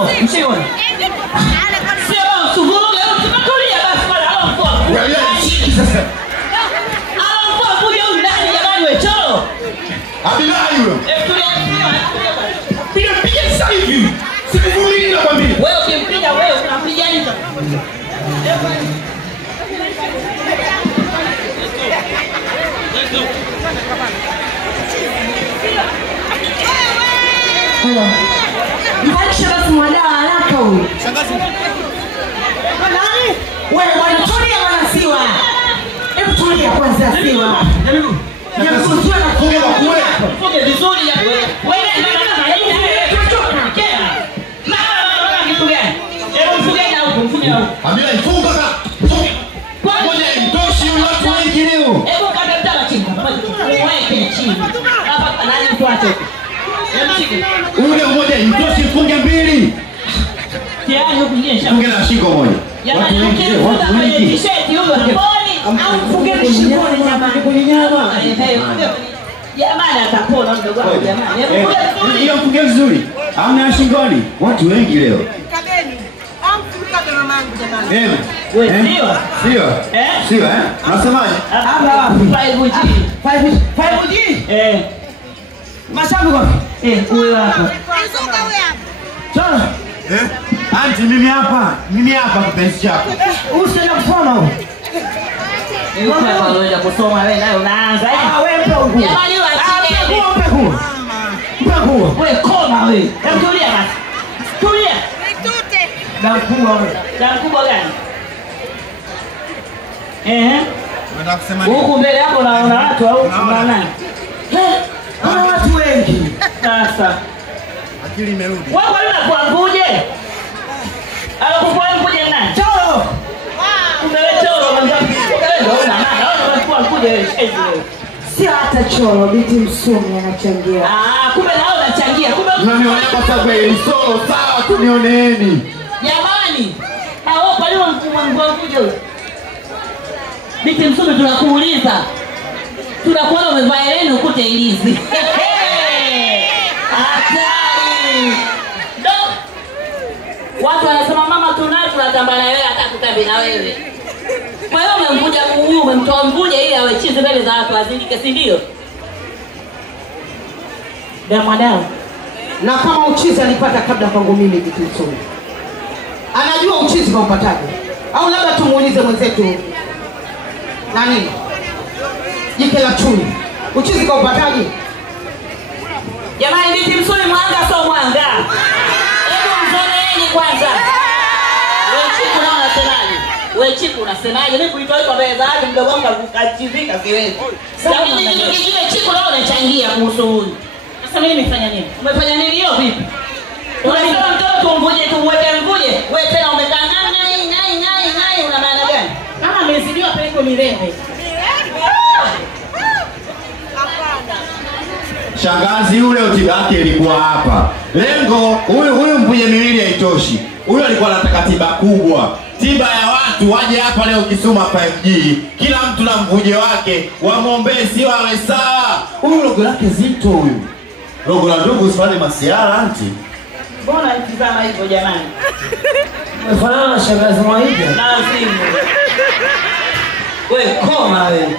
wako, mshiko. Sio suguru leo tunakulia basi bwana alafu. Wewe sasa. Alafu kuja ndani jamani wewe choo. Abilai huyo. Piga sasa hivi. Sikuvumili na kwambia. Wewe ukimpiga wewe unampiga nini? Mfanyisha basi mwandaa haraka huyu. Shangazi. Nani? Wewe wanatulia wanasiwa. Hebu tulia kwanza siwa. Nyamsuzua na Funge kule. Funge vizuri ya wewe. Wewe ndio kitu gani? Hebu mfunge na huko, mfunge na huko. Abilai funga ka. Ngoja mtoshi watu wengi leo. Hebu kata mtala chini. Weke chini. Hapa nani mtu atoke. Ule mmoja mtoshi funge mbili. Tayari huko nyingine shamba. Funge na shingo moja. Jamani ukifunga kwenye t-shirt huyo haponi au fungeni shingoni jamani. Kunyama. Jamani atapona mdogo wangu jamani. Hiyo funge vizuri. Hamna shingoni. Watu wengi leo. Kabeni. Amfika na mamangu jamani. Wewe sio? Sio. Sio Unasemaje? Hapa wapi? 5G. 5G. Mashabu wapi? Wewe hapo. Azuka wewe hapo. Chana. Anti mimi hapa kipenzi chako. Usienda kusoma huko. Wewe hapa unaenda kusoma wewe nayo unaanza Wewe mpe huko. Jamani wewe achie. Mpe huko. Mpe huko. Wewe koma wewe. Hebu tulia basi. Tulia. Nitute. Na mkubwa wewe. Damu kubwa gani? Unataka kusema Huku mbele yako unaona watu au unaona nani? Kuna watu wengi. Sasa. akili imerudi. Wewe kwa nini unakuambuje? Alokuwa mkuje nani? Choro. Umewe choro mwanangu. Wewe una maana. Wewe unakuwa mkuje wewe. Sio hata choro, binti msomi anachangia. Kumbe na wewe unachangia. Kumbe Unanionea kwa sababu ya isoro sawa tunioneeni. jamani. Hao kwa nini mkuje wewe? Binti msomi tunakuuliza. Tunakuona umevaa eleni ukute ilizi. Hatari. Do. Watu wanasema mama tunatamba na wewe hata kutambi na wewe. Kwa hiyo umemvuja huyu umemtoa mvuja ili awe chizi mbele za watu azindike si ndio? Damu damu. Na kama uchizi alipata kabla kwangu mimi binti msomi. Anajua uchizi kwa upataje. Au labda tumuulize mwenzetu. Nani? Jike la chui. Uchizi kwa upataje? Jamani binti msomi mwanga sio mwanga. Hebu mzoneeni kwanza. Wewe chiku na unasemaje? Wewe chiku unasemaje? Mimi kuitoa hizo mbele za watu mdogo wangu akachizika siwezi. Lakini kitu kingine chiku na unachangia kuhusu huyu. Sasa mimi nimefanya nini? Umefanya nini hiyo vipi? Unasema mtoto tumvuje tumweke mvuje. Wewe tena umekaa ngai una maana gani? Kama amezidiwa peleko Mirembe. Shangazi yule utiba yake ilikuwa hapa. Lengo huyu mvuje miwili haitoshi. Huyu alikuwa anataka tiba kubwa. Tiba ya watu waje hapa leo Kisuma 5G. Kila mtu na mvuje wake, wamwombee si wawe sawa. Huyu logo lake zito huyu. Logo la ndugu usifanye masiara anti. Mbona itizama hivyo jamani? Umefanana na shangazi Mwaija. Lazima. Wewe koma wewe.